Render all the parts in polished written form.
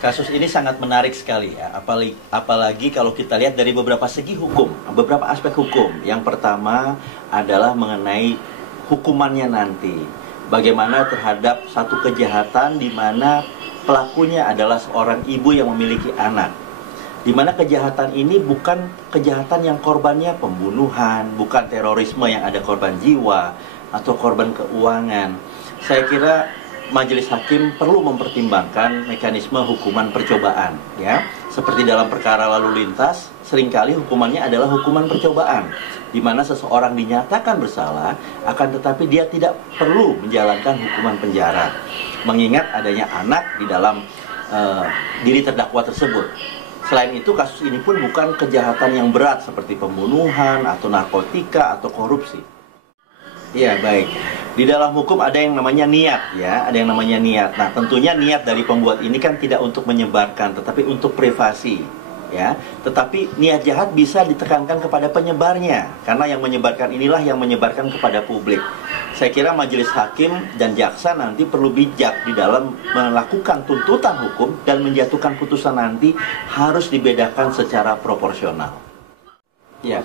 Kasus ini sangat menarik sekali ya, apalagi kalau kita lihat dari beberapa segi hukum, beberapa aspek hukum. Yang pertama adalah mengenai hukumannya nanti. Bagaimana terhadap satu kejahatan di mana pelakunya adalah seorang ibu yang memiliki anak. Di mana kejahatan ini bukan kejahatan yang korbannya pembunuhan, bukan terorisme yang ada korban jiwa atau korban keuangan. Saya kira Majelis Hakim perlu mempertimbangkan mekanisme hukuman percobaan, ya. Seperti dalam perkara lalu lintas, seringkali hukumannya adalah hukuman percobaan, di mana seseorang dinyatakan bersalah, akan tetapi dia tidak perlu menjalankan hukuman penjara, mengingat adanya anak di dalam diri terdakwa tersebut. Selain itu, kasus ini pun bukan kejahatan yang berat seperti pembunuhan atau narkotika atau korupsi. Iya, baik. Di dalam hukum ada yang namanya niat, ya, ada yang namanya niat. Nah, tentunya niat dari pembuat ini kan tidak untuk menyebarkan, tetapi untuk privasi, ya. Tetapi niat jahat bisa ditekankan kepada penyebarnya, karena yang menyebarkan inilah yang menyebarkan kepada publik. Saya kira majelis hakim dan jaksa nanti perlu bijak di dalam melakukan tuntutan hukum dan menjatuhkan putusan nanti harus dibedakan secara proporsional. Ya,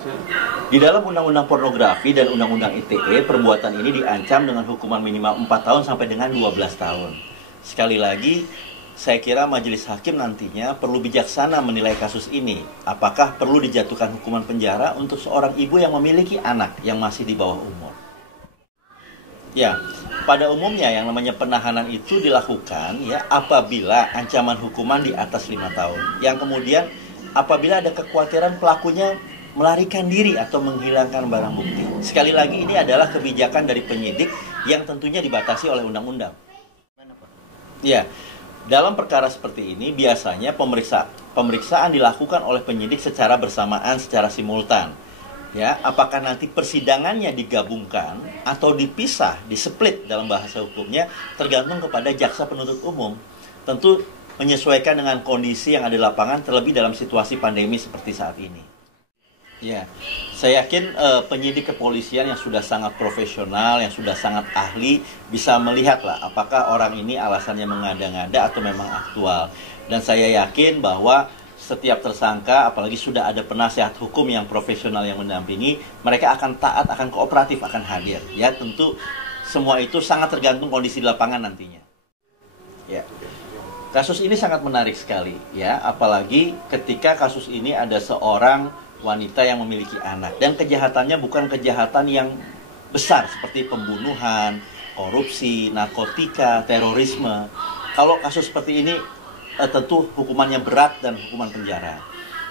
di dalam Undang-Undang Pornografi dan Undang-Undang ITE, perbuatan ini diancam dengan hukuman minimal 4 tahun sampai dengan 12 tahun. Sekali lagi, saya kira majelis hakim nantinya perlu bijaksana menilai kasus ini. Apakah perlu dijatuhkan hukuman penjara untuk seorang ibu yang memiliki anak yang masih di bawah umur? Ya, pada umumnya yang namanya penahanan itu dilakukan ya apabila ancaman hukuman di atas 5 tahun. Yang kemudian apabila ada kekhawatiran pelakunya melarikan diri atau menghilangkan barang bukti. Sekali lagi ini adalah kebijakan dari penyidik yang tentunya dibatasi oleh undang-undang. Ya, dalam perkara seperti ini biasanya pemeriksaan dilakukan oleh penyidik secara bersamaan, secara simultan. Ya, apakah nanti persidangannya digabungkan atau dipisah, displit dalam bahasa hukumnya tergantung kepada jaksa penuntut umum. Tentu menyesuaikan dengan kondisi yang ada di lapangan, terlebih dalam situasi pandemi seperti saat ini. Ya, saya yakin penyidik kepolisian yang sudah sangat profesional, yang sudah sangat ahli, bisa melihatlah apakah orang ini alasannya mengada-ngada atau memang aktual. Dan saya yakin bahwa setiap tersangka, apalagi sudah ada penasehat hukum yang profesional yang mendampingi, mereka akan taat, akan kooperatif, akan hadir. Ya, tentu semua itu sangat tergantung kondisi di lapangan nantinya. Ya. Kasus ini sangat menarik sekali, ya, apalagi ketika kasus ini ada seorang wanita yang memiliki anak dan kejahatannya bukan kejahatan yang besar seperti pembunuhan, korupsi, narkotika, terorisme. Kalau kasus seperti ini tentu hukumannya berat dan hukuman penjara.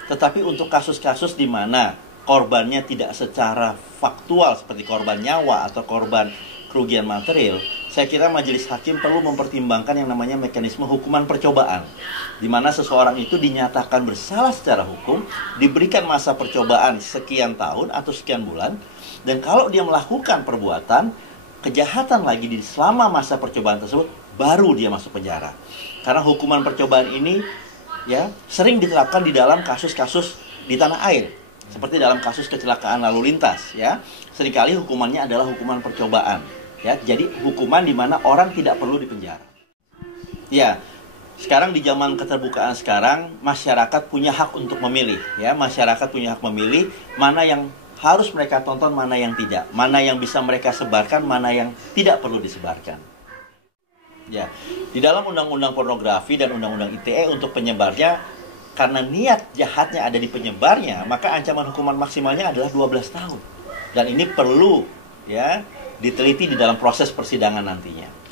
Tetapi untuk kasus-kasus di mana korbannya tidak secara faktual seperti korban nyawa atau korban kerugian material, saya kira majelis hakim perlu mempertimbangkan yang namanya mekanisme hukuman percobaan, di mana seseorang itu dinyatakan bersalah secara hukum, diberikan masa percobaan sekian tahun atau sekian bulan, dan kalau dia melakukan perbuatan kejahatan lagi di selama masa percobaan tersebut, baru dia masuk penjara. Karena hukuman percobaan ini ya sering diterapkan di dalam kasus-kasus di tanah air, seperti dalam kasus kecelakaan lalu lintas, ya seringkali hukumannya adalah hukuman percobaan. Ya, jadi hukuman di mana orang tidak perlu dipenjara. Ya, sekarang di zaman keterbukaan sekarang, masyarakat punya hak untuk memilih. Ya, masyarakat punya hak memilih mana yang harus mereka tonton, mana yang tidak. Mana yang bisa mereka sebarkan, mana yang tidak perlu disebarkan. Ya, di dalam Undang-Undang Pornografi dan Undang-Undang ITE untuk penyebarnya, karena niat jahatnya ada di penyebarnya, maka ancaman hukuman maksimalnya adalah 12 tahun. Dan ini perlu ya diteliti di dalam proses persidangan nantinya.